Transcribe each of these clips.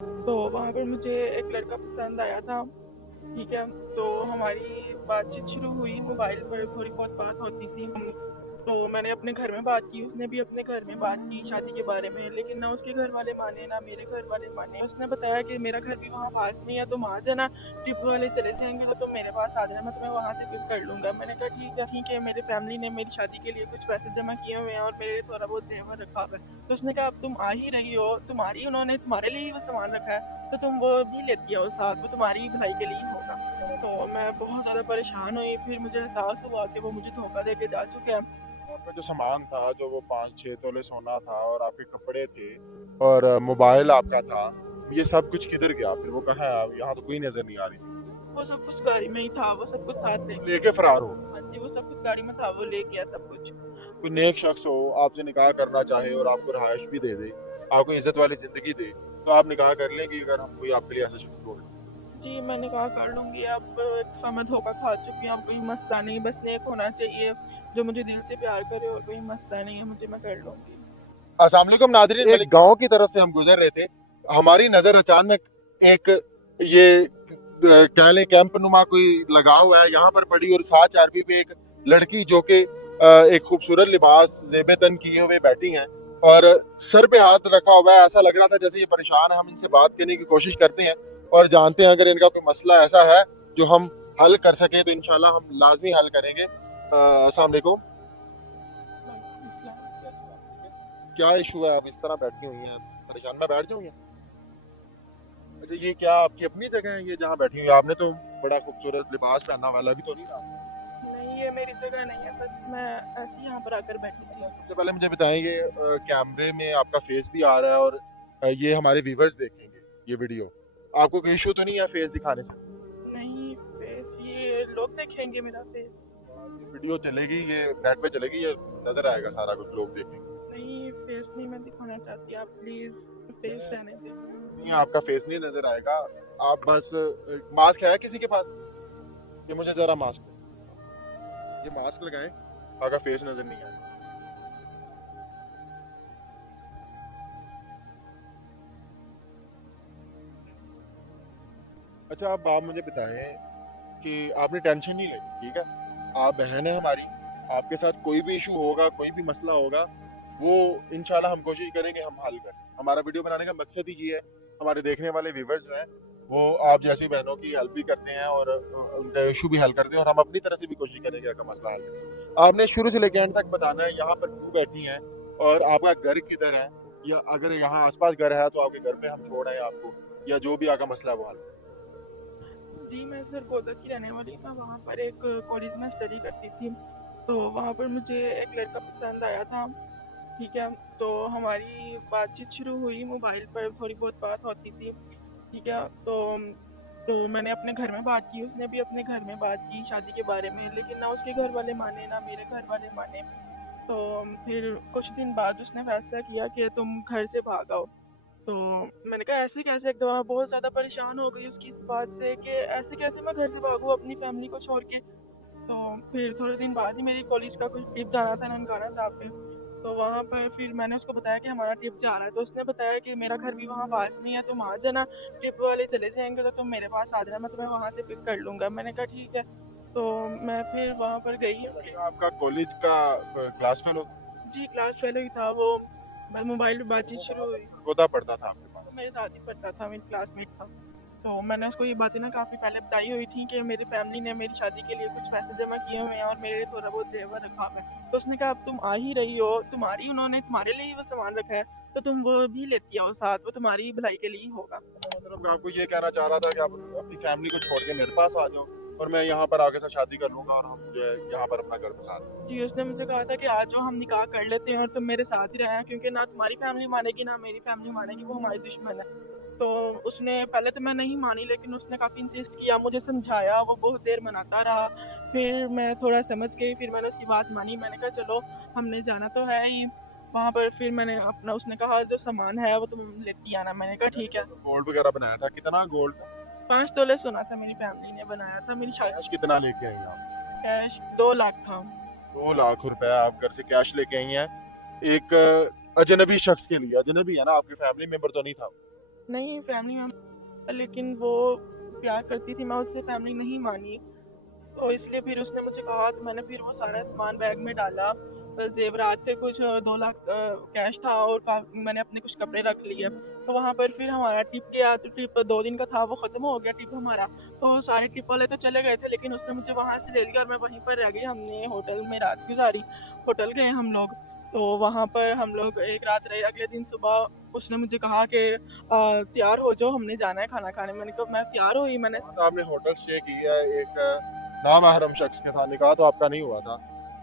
तो वहाँ पर मुझे एक लड़का पसंद आया था। ठीक है, तो हमारी बातचीत शुरू हुई, मोबाइल पर थोड़ी बहुत बात होती थी। तो मैंने अपने घर में बात की, उसने भी अपने घर में बात की शादी के बारे में, लेकिन ना उसके घर वाले माने ना मेरे घर वाले माने। उसने बताया कि मेरा घर भी वहाँ पास नहीं है, तुम आ जाना, ट्रिप वाले चले जाएंगे तो तुम मेरे पास आ जाना, मैं तुम्हें वहाँ से पिक कर लूंगा। मैंने कहा ठीक है, मेरी फैमिली ने मेरी शादी के लिए कुछ पैसे जमा किए हुए हैं और मेरे लिए थोड़ा बहुत जेवर रखा हुआ है। तो उसने कहा अब तुम आ ही रही हो, उन्होंने तुम्हारे लिए ही वो सामान रखा है, तो तुम वो भी लेती आओ साथ, वो तुम्हारी ही भलाई के लिए ही होगा। तो मैं बहुत ज़्यादा परेशान हुई, फिर मुझे एहसास हुआ कि वो मुझे धोखा देके जा चुके हैं। आपका जो सामान था, जो वो 5-6 तोले सोना था और आपके कपड़े थे और मोबाइल आपका था, ये सब कुछ किधर गया? फिर वो कहाँ है? अब यहाँ तो कोई नजर नहीं आ रही चीज। वो सब कुछ गाड़ी में ही था, वो सब कुछ साथ ले वो गया। लेके फरार हो गया। हाँ जी, वो सब कुछ गाड़ी में था, वो ले गया सब कुछ। कोई नेक शख्स हो, आपसे निकाह करना चाहे और आपको रहायश भी दे दे, आपको इज्जत वाली जिंदगी दे, तो आप निकाह कर लेंगी अगर हम कोई आपके लिए ऐसा शख्स ढूंढ लें? जी, मैंने कहा कर लूँगी, अब एक दफ़ा मैं धोखा खा चुकी हूँ, अब कोई मसला नहीं, बस नेक होना चाहिए, जो मुझे दिल से प्यार करे, और कोई मसला नहीं है मुझे, मैं कर लूँगी। अस्सलाम वालेकुम नाज़रीन, एक गांव की तरफ से हम गुजर रहे थे। हमारी नजर अचानक एक ये कह लें कैंप नुमा कोई लगा हुआ है यहाँ पर पड़ी, और सात चारपी पे एक लड़की जो कि एक खूबसूरत लिबास ज़ेब तन किए हुए बैठी हैं और सर पे हाथ रखा हुआ है। ऐसा लग रहा था जैसे ये परेशान है। हम इनसे बात करने की कोशिश करते हैं और जानते हैं अगर इनका कोई मसला ऐसा है जो हम हल कर सके तो इंशाल्लाह हम लाजमी हल करेंगे। अस्सलाम वालेकुम। वालेकुम अस्सलाम, कैसे हो आप? ठीक है? क्या इशू है? आप इस तरह बैठी हुई हैं, परेशान? मैं बैठ जाऊँ? अच्छा, ये क्या आपकी अपनी जगह है ये जहाँ बैठी हुई हैं? आपने तो बड़ा खूबसूरत लिबास पहना हुआ है, लग तो नहीं रहा। नहीं, ये मेरी जगह नहीं है, बस मैं ऐसे ही यहाँ पर आकर बैठी थी। अच्छा, सबसे पहले मुझे बताएं, ये कैमरे में आपका फेस भी आ रहा है और ये हमारे व्यूवर्स देखेंगे ये वीडियो। आपको कोई इशू तो नहीं है फेस दिखाने से? नहीं, फेस ये लोग देखेंगे मेरा फेस। ये वीडियो चलेगी, ये नेट पे चलेगी, ये नजर आएगा सारा कुछ, लोग देखेंगे। नहीं, फेस नहीं मैं दिखाना चाहती, आप प्लीज़ फेस रहने दें। नहीं, आपका फेस नहीं नजर आएगा। आप बस मास्क है किसी के पास? ये मुझे जरा मास्क दो। ये मास्क लगाएं, आपका फेस नजर नहीं आएगा। अच्छा, अब आप मुझे बताएं कि आपने टेंशन नहीं लेनी, ठीक है? आप बहन है हमारी, आपके साथ कोई भी इशू होगा, कोई भी मसला होगा, वो इंशाल्लाह हम कोशिश करेंगे हम हल करें। हमारा वीडियो बनाने का मकसद ही ये है, हमारे देखने वाले व्यूवर्स जो हैं वो आप जैसी बहनों की हेल्प भी करते हैं और उनका इशू भी हल करते हैं, और हम अपनी तरफ से भी कोशिश करेंगे आपका मसला हल करें। आपने शुरू से लेकर एंड तक बताना है यहाँ पर क्यों बैठी हैं और आपका घर किधर है, या अगर यहाँ आसपास घर है तो आपके घर पे हम छोड़ आए आपको, या जो भी आपका मसला है वो हल करें। जी, मैं सरगोदा की रहने वाली, मैं वहाँ पर एक कॉलेज में स्टडी करती थी। तो वहाँ पर मुझे एक लड़का पसंद आया था। ठीक है, तो हमारी बातचीत शुरू हुई, मोबाइल पर थोड़ी बहुत बात होती थी। ठीक है, तो मैंने अपने घर में बात की, उसने भी अपने घर में बात की शादी के बारे में, लेकिन ना उसके घर वाले माने ना मेरे घर वाले माने। तो फिर कुछ दिन बाद उसने फैसला किया कि तुम घर से भाग आओ। तो मैंने कहा ऐसे कैसे, एकदम मैं बहुत ज़्यादा परेशान हो गई उसकी इस बात से कि ऐसे कैसे मैं घर से भागूँ अपनी फैमिली को छोड़ के। तो फिर थोड़े दिन बाद ही मेरी कॉलेज का कुछ ट्रिप जाना था ननकाना साहब पे। तो वहाँ पर फिर मैंने उसको बताया कि हमारा ट्रिप जा रहा है, तो उसने बताया कि मेरा घर भी वहाँ पास नहीं है, तुम आ जाना, ट्रिप वाले चले जाएंगे तो तुम मेरे पास आ जाना, मैं तुम्हें वहाँ से पिक कर लूँगा। मैंने कहा ठीक है। तो मैं फिर वहाँ पर गई। ये लड़का आपका कॉलेज का क्लास फेलो था? जी, क्लास फेलो ही था वो, बस मोबाइल पे बातचीत वो शुरू वहाँ पर हुई। सरगोदा पढ़ता था आपके पास? वो मेरे साथ ही पढ़ता था, मेरी क्लासमेट था। तो मैंने उसको ये बातें ना काफ़ी पहले बताई हुई थी कि मेरी फैमिली ने मेरी शादी के लिए कुछ पैसे जमा किए हुए हैं और मेरे लिए थोड़ा बहुत जेवर रखा हुआ है। तो उसने कहा अब तुम आ ही रही हो, उन्होंने तुम्हारे लिए ही वो सामान रखा है, तो तुम वो भी लेती आओ साथ, वो तुम्हारी ही भलाई के लिए ही होगा। अच्छा, मतलब आपको ये कहना चाह रहा था कि आप अपनी फैमिली को छोड़ के मेरे पास आ जाओ और मैं यहाँ पर आगे से शादी कर लूंगा और हम जो है यहाँ पर अपना घर बसा लेंगे। जी, उसने मुझे कहा था कि आ जाओ हम निकाह कर लेते हैं और तुम मेरे साथ ही रहना, क्योंकि ना तुम्हारी फैमिली मानेगी ना मेरी फैमिली मानेगी, वो हमारी दुश्मन है। तो उसने पहले तो मैं नहीं मानी, लेकिन उसने काफ़ी इंसिस्ट किया, मुझे समझाया, वो बहुत देर मनाता रहा। फिर मैं थोड़ा समझ गई, फिर मैंने उसकी बात मानी, मैंने कहा चलो हमने जाना तो है ही वहाँ पर। फिर मैंने अपना, उसने कहा जो सामान है वो तुम लेती आना, मैंने कहा यानी ठीक वो है। जो गोल्ड वगैरह बनाया था, कितना गोल्ड था? 5 तोले सोना था, मेरी फैमिली ने बनाया था मेरी शादी। कैश कितना लेके आई आप? कैश 2 लाख था। 2 लाख रुपए आप घर से कैश लेके आई हैं, एक अजनबी शख्स के लिए? अजनबी है ना, आपकी फैमिली मेंबर तो नहीं था? नहीं फैमिली में, लेकिन वो प्यार करती थी, मैं उससे फैमिली नहीं मानी। तो इसलिए फिर उसने मुझे कहा, तो मैंने फिर वो सारा सामान बैग में डाला। जेवरात थे कुछ, 2 लाख कैश था, और मैंने अपने कुछ कपड़े रख लिए। तो वहाँ पर फिर हमारा ट्रिप गया, तो ट्रिप 2 दिन का था, वो ख़त्म हो गया ट्रिप हमारा। तो सारे ट्रिप वाले तो चले गए थे, लेकिन उसने मुझे वहाँ से ले लिया और मैं वहीं पर रह गई। हमने होटल में रात गुजारी, होटल गए हम लोग। तो वहाँ पर हम लोग एक रात रहे। अगले दिन सुबह उसने मुझे कहा कि तैयार हो जाओ, हमने जाना है खाना खाने। मैंने कहा मैं तैयार हुई, मैंने बात आपने होटल स्टे की है एक नामहरम शख्स के साथ, निकाह तो आपका नहीं हुआ था,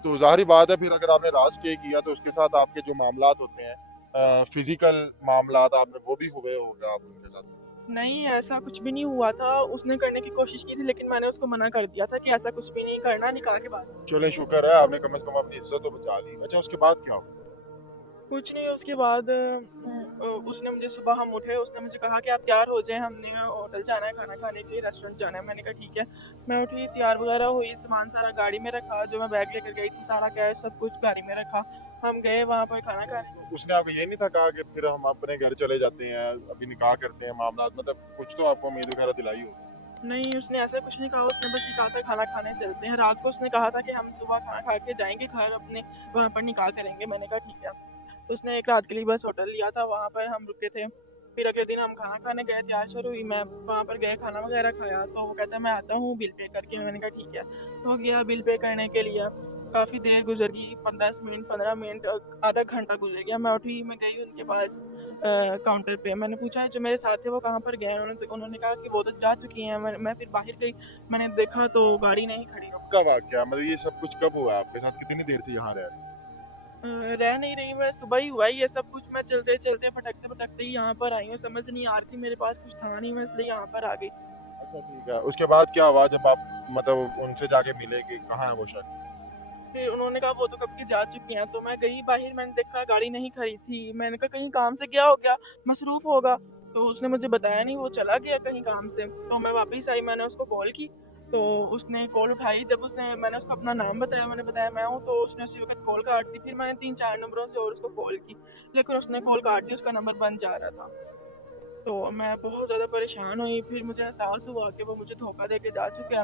तो जाहिर बात है फिर अगर आपने रात स्टे किया तो उसके साथ आपके जो मामलात होते हैं, फिजिकल मामलात आपने वो भी हुए होगा आप उनके साथ। नहीं, ऐसा कुछ भी नहीं हुआ था। उसने करने की कोशिश की थी, लेकिन मैंने उसको मना कर दिया था कि ऐसा कुछ भी नहीं करना, निकाह के बाद। चले शुक्र है आपने कम से कम अपनी इज्जत तो बचा ली। अच्छा उसके बाद क्या हुआ? कुछ नहीं, उसके बाद उसने मुझे, सुबह हम उठे, उसने मुझे कहा कि आप तैयार हो जाएं, हमने होटल जाना है खाना खाने के लिए, रेस्टोरेंट जाना है। मैंने कहा ठीक है। मैं उठी, तैयार वगैरह हुई, सामान सारा गाड़ी में रखा, जो मैं बैग लेकर गई थी, सारा कैश सब कुछ गाड़ी में रखा। हम गए वहाँ पर खाना खाने। तो उसने आपको ये नहीं था कहा कि फिर हम अपने घर चले जाते हैं, अभी निकाह करते हैं मामलात, मतलब कुछ तो आपको उम्मीद वगैरह दिलाई हो? नहीं, उसने ऐसा कुछ नहीं कहा। उसने बस ये कहा था खाना खाने चलते हैं। रात को उसने कहा था कि हम सुबह खाना खा के जाएंगे घर अपने, वहाँ पर निकाह करेंगे। मैंने कहा ठीक है। उसने एक रात के लिए बस होटल लिया था, वहाँ पर हम रुके थे। फिर अगले दिन हम खाना खाने गए, तैयार शुरू हुई, मैं वहाँ पर गए, खाना वगैरह खाया। तो वो कहता है मैं आता हूँ बिल पे करके। मैंने कहा ठीक है। तो गया बिल पे करने के लिए। काफ़ी देर गुजर गई, 10 मिनट 15 मिनट, आधा घंटा गुजर गया। मैं उठी, मैं गई उनके पास काउंटर पे। मैंने पूछा जो मेरे साथ थे वो कहाँ पर गए हैं। उन्होंने कहा कि वो तो जा चुकी हैं। मैं फिर बाहर गई, मैंने देखा तो गाड़ी नहीं खड़ी। कब का वाकया, मतलब ये सब कुछ कब हुआ आपके साथ, कितनी देर से यहाँ रह रहे हैं? रह नहीं रही मैं, सुबह ही हुआ ये सब कुछ। मैं चलते चलते भटकते भटकते ही यहाँ पर आई हूँ। समझ नहीं आ रही थी, मेरे पास कुछ था नहीं, मैं इसलिए यहाँ पर आ गई। अच्छा ठीक है, उसके बाद क्या हुआ जब आप मतलब उनसे जाके मिले कि कहाँ है वो शख्स? फिर उन्होंने कहा वो तो कब की जा चुकी हैं। तो मैं गई बाहर, मैंने देखा गाड़ी नहीं खड़ी थी। मैंने कहा कहीं काम से गया हो गया, मसरूफ होगा। तो उसने मुझे बताया नहीं, वो चला गया कहीं काम से। तो मैं वापस आई, मैंने उसको कॉल की। तो उसने कॉल उठाई। जब उसने, मैंने उसको अपना नाम बताया, मैंने बताया मैं हूँ, तो उसने उसी वक्त कॉल काट दी। फिर मैंने 3 4 नंबरों से और उसको कॉल की, लेकिन उसने कॉल काट दी, उसका नंबर बंद जा रहा था। तो मैं बहुत ज़्यादा परेशान हुई। फिर मुझे एहसास हुआ कि वो मुझे धोखा दे के जा चुके हैं।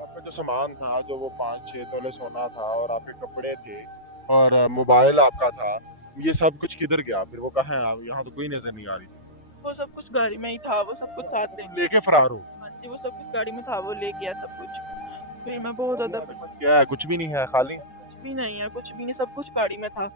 आपका जो सामान था, जो वो 5 6 तोले सोना था और आपके कपड़े थे और मोबाइल आपका था, ये सब कुछ किधर गया फिर? वो कहाँ है? आप यहाँ तो कोई नजर नहीं आ रही थी। वो सब कुछ गाड़ी में ही था, वो सब अच्छा, कुछ साथ वो ले। तो लेके फरार हो? हाँ जी, वो सब कुछ गाड़ी में था, वो ले गया सब कुछ। फिर मैं बहुत अभी ज़्यादा आपके पास क्या है? कुछ भी नहीं है, खाली? कुछ भी नहीं है, कुछ भी नहीं, सब कुछ गाड़ी में था।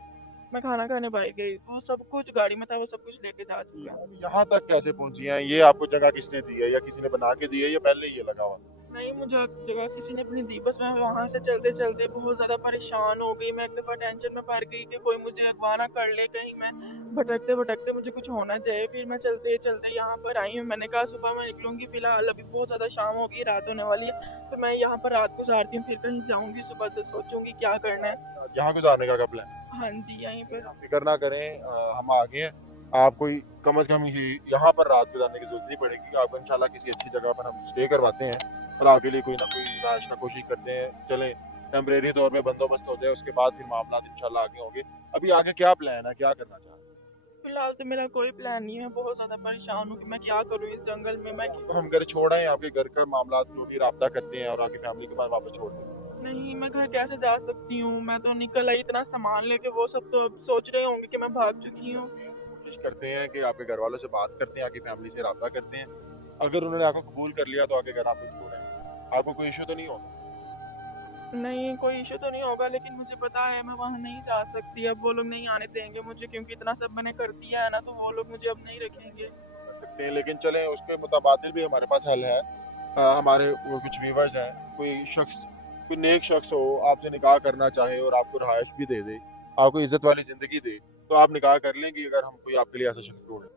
मैं खाना खाने बाहर गई, वो सब कुछ गाड़ी में था, वो सब कुछ लेके जा चुका ठीक है, है। अभी यहाँ तक कैसे पहुंची हैं? ये आपको जगह किसने दी है, या किसी ने बना के दी है, या पहले ही ये लगा हुआ था? नहीं, मुझे जगह किसी ने भी नहीं दी। बस मैं वहाँ से चलते-चलते बहुत ज़्यादा परेशान हो गई। मैं एक दफ़ा टेंशन में पड़ गई कि कोई मुझे अगवा ना कर ले, कहीं मैं भटकते-भटकते मुझे कुछ हो ना जाए। फिर मैं चलते-चलते यहाँ पर आई हूँ। मैंने कहा सुबह मैं निकलूँगी, फ़िलहाल अभी बहुत ज़्यादा शाम हो गई, रात होने वाली है। तो मैं यहाँ पर रात गुज़ारती हूँ, फिर कहीं जाऊँगी, सुबह से सोचूँगी क्या करना है। अच्छा, यहाँ गुजारने का प्लान? हाँ जी, यहीं नहीं पर। आप फिक्र ना करें, हम आगे हैं। आप कोई कम से कम ही यहाँ पर रात गुजारने की जरूरत नहीं पड़ेगी, आपको इंशाल्लाह किसी अच्छी जगह पर हम स्टे करवाते हैं और आपके लिए कोई ना कोई राश का कोशिश करते हैं। चलें, टेम्परेरी तौर पे बंदोबस्त हो जाए, उसके बाद फिर मामला इंशाल्लाह आगे होंगे। अभी आगे क्या प्लान है, क्या करना चाह रहे हैं? फ़िलहाल तो मेरा कोई प्लान नहीं है। बहुत ज़्यादा परेशान हूँ कि मैं क्या करूँ इस जंगल में, मैं आपको हम घर छोड़ आए, आपके घर का मामला जो भी राब्ता करते हैं और आपकी फैमिली के पास वापस छोड़ देते हैं? नहीं, मैं घर कैसे जा सकती हूँ? मैं तो निकल आई इतना सामान लेके, वो सब तो अब सोच रहे होंगे कि मैं भाग चुकी हूँ। कोशिश करते हैं कि आपके घर वालों से बात करते हैं, आपकी फैमिली से राब्ता करते हैं। अगर उन्होंने आपको कबूल कर लिया तो आगे घर आपको छोड़ेंगे, आपको कोई इशू तो नहीं होगा? नहीं, कोई इश्यू तो नहीं होगा, लेकिन मुझे पता है मैं वहाँ नहीं जा सकती। अब वो लोग नहीं आने देंगे मुझे, क्योंकि इतना सब मैंने कर दिया है ना, तो वो लोग मुझे अब नहीं रखेंगे। कर सकते हैं, लेकिन चलें उसके मुताबिक भी हमारे पास हल है। हमारे वो कुछ व्यूवर्स हैं, कोई शख्स, कोई नेक शख्स हो, आपसे निकाह करना चाहे और आपको रहायश भी दे दे, आपको इज्जत वाली जिंदगी दे, तो आप निकाह कर लेंगी अगर हम कोई आपके लिए ऐसा शख्स ढूंढें?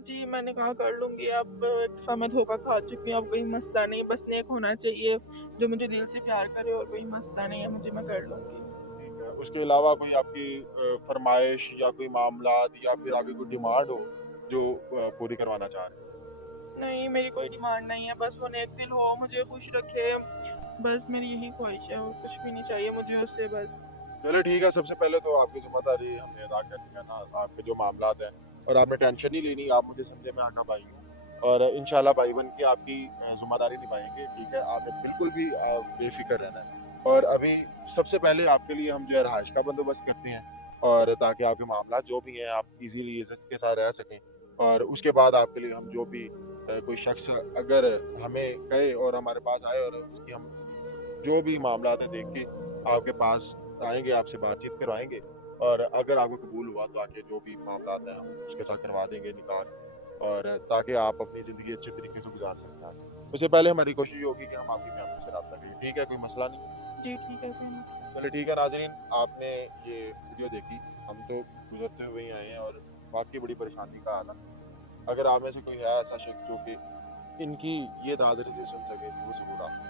जी, मैंने कहा कर लूँगी। अब एक दफ़ा मैं धोखा खा चुकी हूँ, अब कोई मसला नहीं, बस नेक होना चाहिए, जो मुझे दिल से प्यार करे, और कोई मसला नहीं है मुझे, मैं कर लूँगी। ठीक है, उसके अलावा कोई आपकी फरमाइश या कोई मामला या फिर आपकी कोई डिमांड हो जो पूरी करवाना चाह रहे हैं? नहीं, मेरी कोई डिमांड नहीं है, बस वो नेक दिल हो, मुझे खुश रखे, बस मेरी यही ख्वाहिश है, और कुछ भी नहीं चाहिए मुझे उससे बस। चलो ठीक है, सबसे पहले तो आपकी जिम्मेदारी हमने अदा कर दी है ना, आपके जो मामलात हैं, और आपने टेंशन नहीं लेनी, आप मुझे समझे, मैं आपका भाई हूँ। और इंशाल्लाह भाई बन के आपकी ज़िम्मेदारी निभाएँगे, ठीक है? आपने बिल्कुल भी बेफ़िक्र रहना है। और अभी सबसे पहले आपके लिए हम जो है रहाइश का बंदोबस्त करते हैं, और ताकि आपके मामलात जो भी हैं आप इज़िली इज़्ज़त के साथ रह सकें। और उसके बाद आपके लिए हम जो भी कोई शख्स अगर हमें कहे और हमारे पास आए और उसकी हम जो भी मामलात हैं देख के आपके पास आएँगे, आपसे बातचीत करवाएँगे। और अगर आपको कबूल हुआ तो आगे जो भी मामलात हैं हम उसके साथ करवा देंगे निकाह, और ताकि आप अपनी ज़िंदगी अच्छे तरीके से गुज़ार सकें आगे। उससे पहले हमारी कोशिश ये होगी कि हम आपकी फैमिली से राब्ता करें, ठीक है? कोई मसला नहीं है? जी ठीक है, कोई मसला चलिए ठीक है नाज़रीन, आपने ये वीडियो देखी, हम तो गुज़रते हुए ही आए हैं और वाक़ई बड़ी परेशानी का हाल है। अगर आप में से कोई है ऐसा शख्स जो कि इनकी ये दादरी से सुन सके तो वो ज़रूर आप